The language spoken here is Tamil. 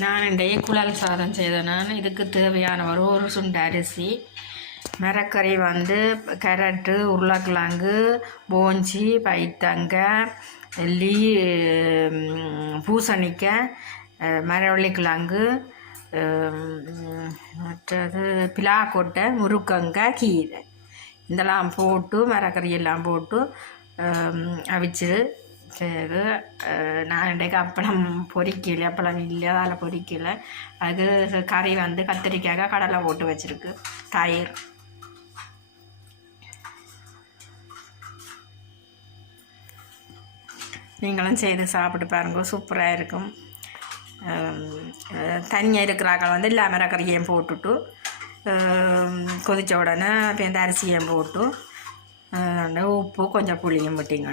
நான் இன்றைய குழல் சாதம் செய்தேன். நான் இதுக்கு தேவையான ஒரு சுண்டு அரிசி, மரக்கறி வந்து கேரட்டு, உருளைக்கிழங்கு, போஞ்சி, பைத்தங்காய், எள்ளி, பூசணிக்காய், மரவள்ளிக்கிழங்கு, மற்றது பிலாக்கொட்டை, முருக்கங்காய், கீரை இதெல்லாம் போட்டு மரக்கறியெல்லாம் போட்டு அவிச்சு சரி. நான் இன்றைக்கு அப்பளம் பொரிக்கலை, அப்பளம் இல்லை, அதில் பொரிக்கலை. அது கறி வந்து கத்திரிக்காக கடலை போட்டு வச்சுருக்கு, தயிர். நீங்களும் செய்து சாப்பிட்டு பாருங்க, சூப்பராக இருக்கும். தனியாக இருக்கிறாக்கள் வந்து எல்லா மரக்கறியையும் போட்டுட்டு கொதித்த உடனே இப்போ இந்த அரிசியும் போட்டு உப்பு கொஞ்சம் புளியும் விட்டிங்க.